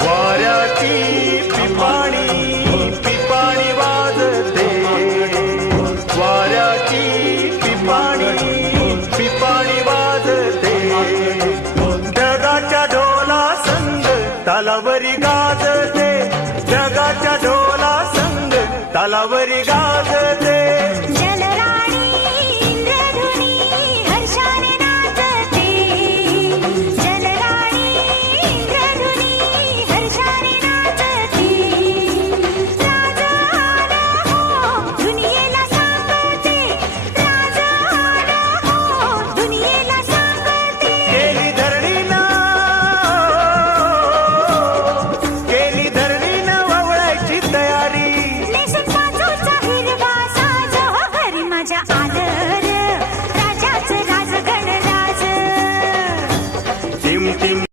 वाऱ्याची पिपाणी पिपाणी वाजते, वाऱ्याची पिपाणी पिपाणी वाजते, जगाच्या ढोला संग तालावरी गाजते, जगाच्या ढोला संग तालावरी गाजते.